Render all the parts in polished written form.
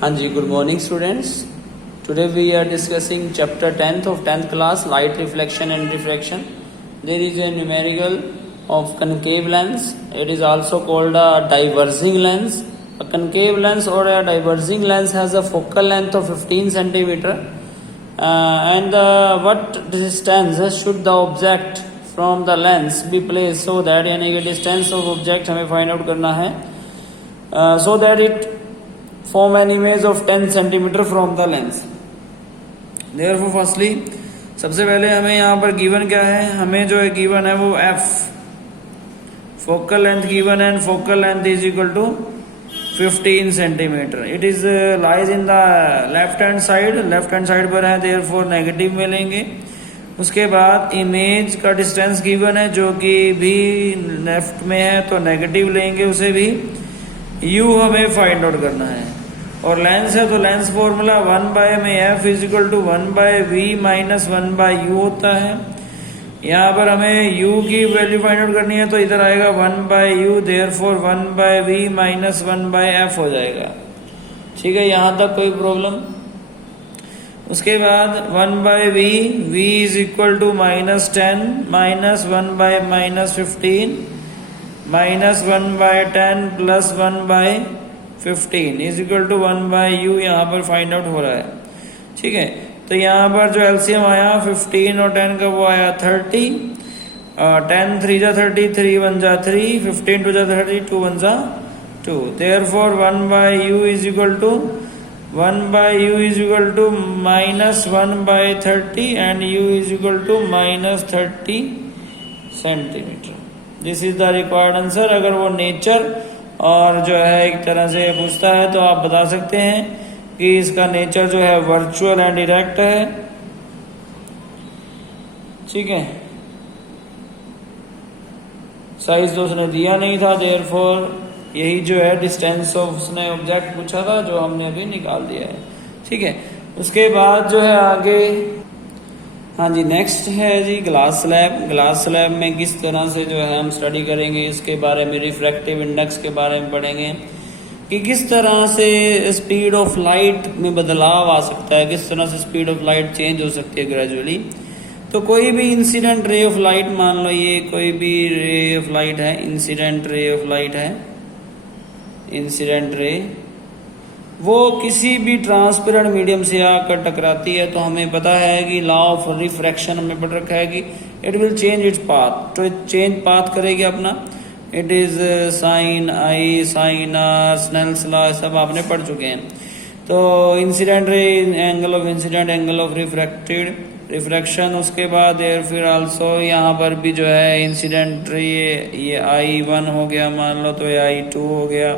हाँ जी, good morning students. Today we are discussing chapter 10th of 10th class, light reflection and refraction. There is a numerical of concave lens. It is also called a diverging lens. A concave lens or a diverging lens has a focal length of 15 centimeter. And what distance should the object from the lens be placed so that यानी कि distance of object हमें find out करना है so that it form an image of 10 centimeter from the lens. Therefore firstly सबसे पहले हमें यहाँ पर गिवन क्या है, हमें जो है गिवन है वो f focal length given and focal length is equal to 15 centimeter. It is lies in the left hand side पर है, therefore नेगेटिव में लेंगे. उसके बाद इमेज का डिस्टेंस गिवन है जो कि भी लेफ्ट में है तो नेगेटिव लेंगे उसे भी. u हमें फाइंड आउट करना है और लेंस है तो लेंस फॉर्मूला 1 में f is equal to 1/v minus 1/u होता है. यहाँ पर हमें u की वैल्यू फाइंड आउट करनी है तो इधर आएगा 1/u, therefore 1/v minus 1/f हो जाएगा. ठीक है, यहाँ तक कोई प्रॉब्लम. उसके बाद 1/v, v is equal to -10 minus 1/-15 minus 1/10 plus 1/15 is equal to 1/u यहाँ पर फाइंड आउट हो रहा है. ठीक है, तो यहाँ पर जो एलसीएम आया 15 और 10 का वो आया 30. 10 3 जा 30, 3 1 जा 3, 15 2 जा 30, 2 1 जा 2. Therefore 1/u is equal to minus 1/30 and u is equal to -30 centimetre. This is the required answer. अगर वो नेचर और जो है एक तरह से पूछता है तो आप बता सकते हैं कि इसका नेचर जो है वर्चुअल एंड डायरेक्ट है. ठीक है, साइज तो उसने दिया नहीं था, देयरफॉर यही जो है डिस्टेंस ऑफ उसने ऑब्जेक्ट पूछा था जो हमने अभी निकाल दिया है. ठीक है, उसके बाद जो है आगे हाँ जी नेक्स्ट है जी ग्लास स्लैब. ग्लास स्लैब में किस तरह से जो है हम स्टडी करेंगे इसके बारे में, रिफ्रैक्टिव इंडेक्स के बारे में पढ़ेंगे कि किस तरह से स्पीड ऑफ लाइट में बदलाव आ सकता है, किस तरह से स्पीड ऑफ लाइट चेंज हो सकती है ग्रेजुअली. तो कोई भी इंसिडेंट रे ऑफ लाइट, मान लो ये कोई भी रे ऑफ लाइट है, इंसिडेंट रे ऑफ लाइट है, इंसिडेंट रे, वो किसी भी ट्रांसपेरेंट मीडियम से आकर टकराती है तो हमें पता है कि लॉ ऑफ रिफ्रैक्शन हमें पढ़ रखा है कि it will change its path. तो चेंज पाथ करेगी अपना. It is sine i, sine r, Snell's law सब आपने पढ़ चुके हैं. तो incident ray, angle of incident, angle of refracted, refraction. उसके बाद फिर आल्सो यहाँ पर भी जो है इंसिडेंट रे ये I1 हो गया मान लो, तो ये I2 हो गया.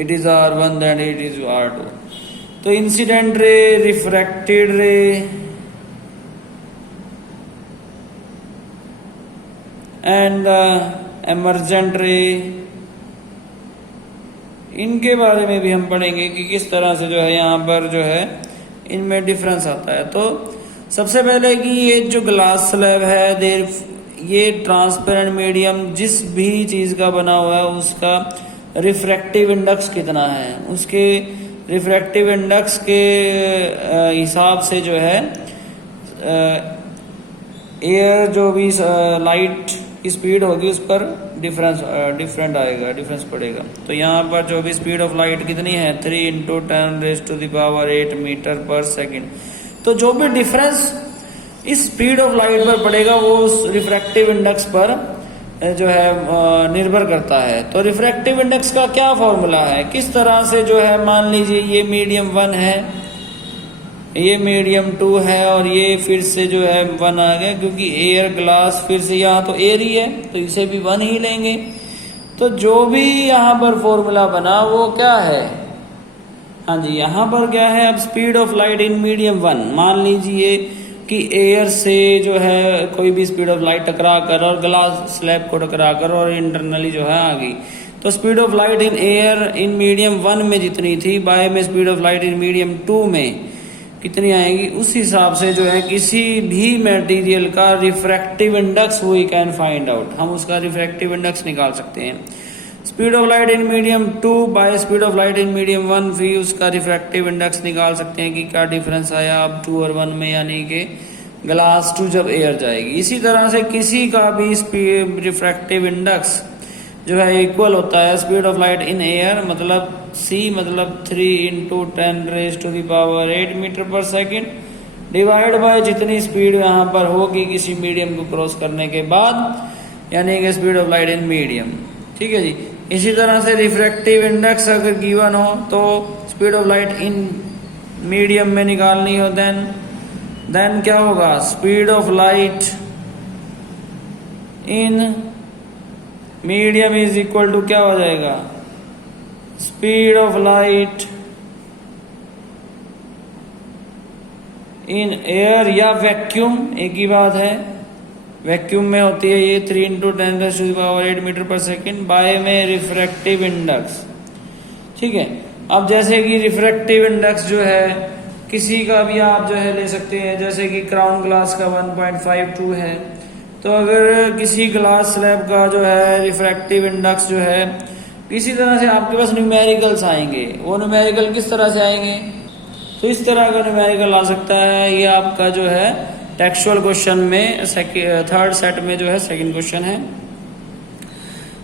It is R1 that it is R2. तो इंसिडेंट रे, रिफ्रैक्टेड रे एंड एमर्जेंट रे, इनके बारे में भी हम पढ़ेंगे कि किस तरह से जो है यहाँ पर जो है इनमें डिफरेंस आता है. तो सबसे पहले कि ये जो ग्लास स्लैब है देर, ये ट्रांसपेरेंट मीडियम जिस भी चीज का बना हुआ है उसका रिफ्रैक्टिव इंडेक्स कितना है, उसके रिफ्रैक्टिव इंडेक्स के हिसाब से जो है एयर जो भी लाइट की स्पीड होगी उस पर डिफरेंट आएगा, डिफरेंस पड़ेगा. तो यहाँ पर जो भी स्पीड ऑफ लाइट कितनी है 3 × 10⁸ मीटर पर सेकेंड. तो जो भी डिफरेंस इस स्पीड ऑफ लाइट पर पड़ेगा वो उस रिफ्रैक्टिव इंडेक्स पर जो है निर्भर करता है. तो रिफ्रैक्टिव इंडेक्स का क्या फॉर्मूला है, किस तरह से जो है मान लीजिए ये मीडियम 1 है, ये मीडियम 2 है और ये फिर से जो है 1 आ गया क्योंकि एयर ग्लास फिर से यहाँ तो एयर ही है तो इसे भी 1 ही लेंगे. तो जो भी यहाँ पर फॉर्मूला बना वो क्या है, हाँ जी यहाँ पर क्या है, अब speed of light in medium 1, मान लीजिए कि एयर से जो है कोई भी स्पीड ऑफ लाइट टकरा कर और ग्लास स्लैब को टकरा कर और इंटरनली जो है आ गई. तो speed of light in air in medium 1 में जितनी थी, बाय में speed of light in medium 2 में कितनी आएगी, उस हिसाब से जो है किसी भी मटेरियल का refractive index we can find out, हम उसका रिफ्रैक्टिव इंडेक्स निकाल सकते हैं. Speed of light in medium 2 by speed of light in medium 1, फिर उसका रिफ्रैक्टिव इंडेक्स निकाल सकते हैं कि क्या डिफरेंस आया अब 2 और 1 में, यानी कि ग्लास टू जब एयर जाएगी। इसी तरह से किसी का भी स्पीड रिफ्रैक्टिव इंडेक्स जो है इक्वल होता है speed of light in air, मतलब c मतलब 3 × 10⁸ metre per second divide by जितनी स्पीड यहाँ पर होगी किसी मीडियम को क्रॉस करने के बाद, यानी कि speed of light in medium. ठीक है जी। इसी तरह से रिफ्रैक्टिव इंडेक्स अगर गिवन हो तो speed of light in medium में निकालनी हो, देन क्या होगा, speed of light in medium is equal to क्या हो जाएगा, speed of light in air या वैक्यूम, एक ही बात है, वैक्यूम में होती है ये 3 × 10⁸ मीटर पर सेकेंड बाय में रिफ्रैक्टिव इंडेक्स। ठीक है। अब जैसे कि रिफ्रैक्टिव इंडेक्स जो है किसी का भी आप जो है ले सकते हैं, जैसे कि क्राउन ग्लास का 1.52 है, तो अगर किसी ग्लास स्लैब का जो है रिफ्रैक्टिव इंडेक्स जो है इसी तरह से आपके पास न्यूमेरिकल्स आएंगे, वो न्यूमेरिकल किस तरह से आएंगे, तो इस तरह का न्यूमेरिकल आ सकता है। ये आपका जो है टेक्सचुअल क्वेश्चन में थर्ड सेट में जो है सेकंड क्वेश्चन है,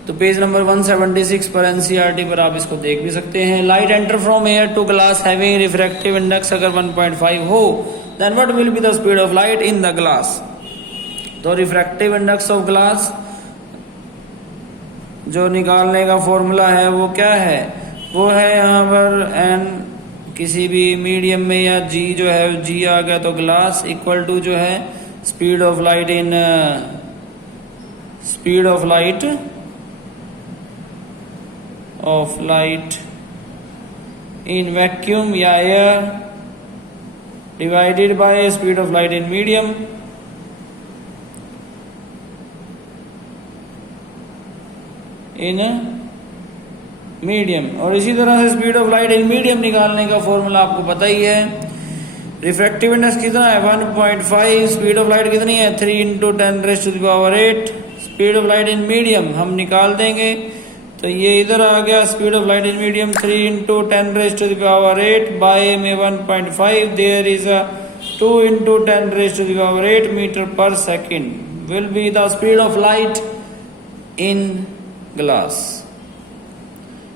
तो पेज नंबर 176 पर एनसीईआरटी पर आप इसको देख भी सकते हैं। Light enter from air to glass having refractive index अगर 1.5 हो, then what will be the speed of light in the glass. तो रिफ्रैक्टिव इंडेक्स ऑफ ग्लास जो निकालने का फॉर्मूला है वो क्या है, वो है यहाँ पर एन किसी भी मीडियम में या जी जो है जी आ गया तो ग्लास इक्वल टू जो है speed of light in speed of light in vacuum या air divided by speed of light in medium और इसी तरह से speed of light in medium निकालने का फॉर्मूला आपको पता ही है। रिफ्रैक्टिव इंडेक्स कितना है 1.5, स्पीड ऑफ लाइट कितनी है 3 × 10⁸, speed of light in medium हम निकाल देंगे, तो ये इधर आ गया speed of light in medium 3 × 10⁸ by में 1.5, there is a 2 × 10⁸ metre per second will be the speed of light in glass.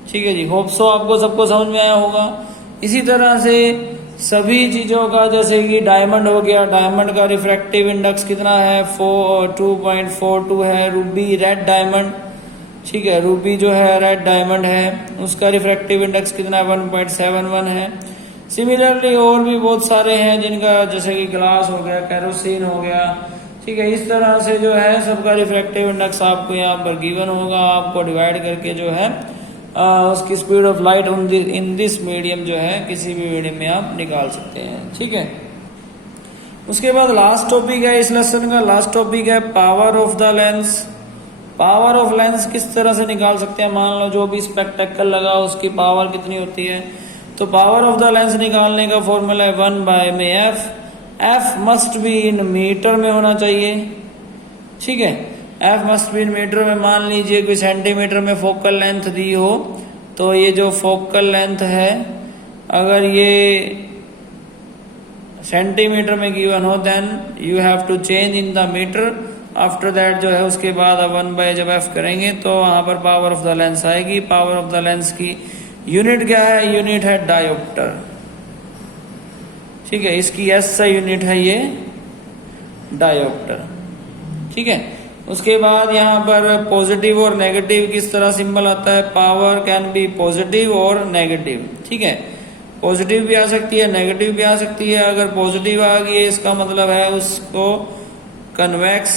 ठीक है जी, होप सो आपको सबको समझ में आया होगा। इसी तरह से सभी चीजों का, जैसे कि डायमंड हो गया, डायमंड का रिफ्रैक्टिव इंडेक्स कितना है 2.42 है। रूबी रेड डायमंड, ठीक है, रूबी जो है रेड डायमंड है, उसका रिफ्रैक्टिव इंडेक्स कितना है 1.71 है। सिमिलरली और भी बहुत सारे हैं जिनका, जैसे कि ग्लास हो गया, कैरोसिन हो गया, ठीक है, इस तरह से जो है सबका रिफ्रैक्टिव इंडेक्स आपको यहाँ पर गिवन होगा। आपको डिवाइड करके जो है उसकी speed of light in this medium जो है किसी भी मीडियम में आप निकाल सकते हैं। ठीक है। उसके बाद लास्ट टॉपिक है इस लेसन का, लास्ट टॉपिक है power of the lens. Power of lens किस तरह से निकाल सकते हैं, मान लो जो भी स्पेक्टेकल लगा उसकी पावर कितनी होती है, तो पावर ऑफ द लेंस निकालने का फॉर्मूला है 1/f। F must be in metre में होना चाहिए। ठीक है, f must be in metre में। मान लीजिए कोई सेंटीमीटर में फोकल लेंथ दी हो, तो ये जो फोकल लेंथ है अगर ये सेंटीमीटर में गिवन हो, then you have to change in the metre. After that जो है उसके बाद अब 1/, जब एफ करेंगे तो वहां पर पावर ऑफ द लेंस आएगी। पावर ऑफ द लेंस की यूनिट क्या है, यूनिट है डायोप्टर। ठीक है, इसकी एस यूनिट है ये डायोप्टर। ठीक है, उसके बाद यहाँ पर पॉजिटिव और नेगेटिव किस तरह सिंबल आता है, पावर कैन बी पॉजिटिव और नेगेटिव। ठीक है, पॉजिटिव भी आ सकती है, नेगेटिव भी आ सकती है। अगर पॉजिटिव आ गई इसका मतलब है उसको कन्वेक्स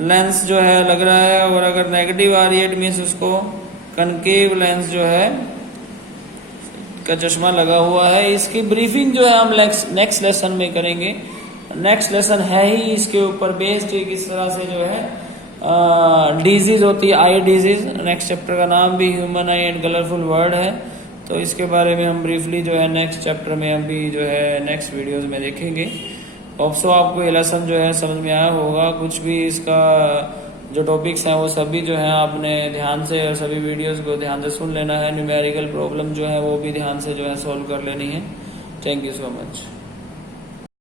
लेंस जो है लग रहा है, और अगर नेगेटिव आ रही है इट मीन्स उसको कनकेव लेंस जो है का चश्मा लगा हुआ है। इसकी ब्रीफिंग जो है हम नेक्स्ट लेसन में करेंगे। नेक्स्ट लेसन है ही इसके ऊपर बेस्ड, किस तरह से जो है डिजीज होती है, आई डिजीज। नेक्स्ट चैप्टर का नाम भी human I and colourful world है, तो इसके बारे में हम ब्रीफली जो है नेक्स्ट चैप्टर में अभी जो है नेक्स्ट वीडियोस में देखेंगे। होप सो आपको ये लेसन जो है समझ में आया होगा। कुछ भी इसका जो टॉपिक्स हैं वो सभी जो है आपने ध्यान से और सभी वीडियोस को ध्यान से सुन लेना है। न्यूमेरिकल प्रॉब्लम जो है वो भी ध्यान से जो है सॉल्व कर लेनी है। Thank you so much.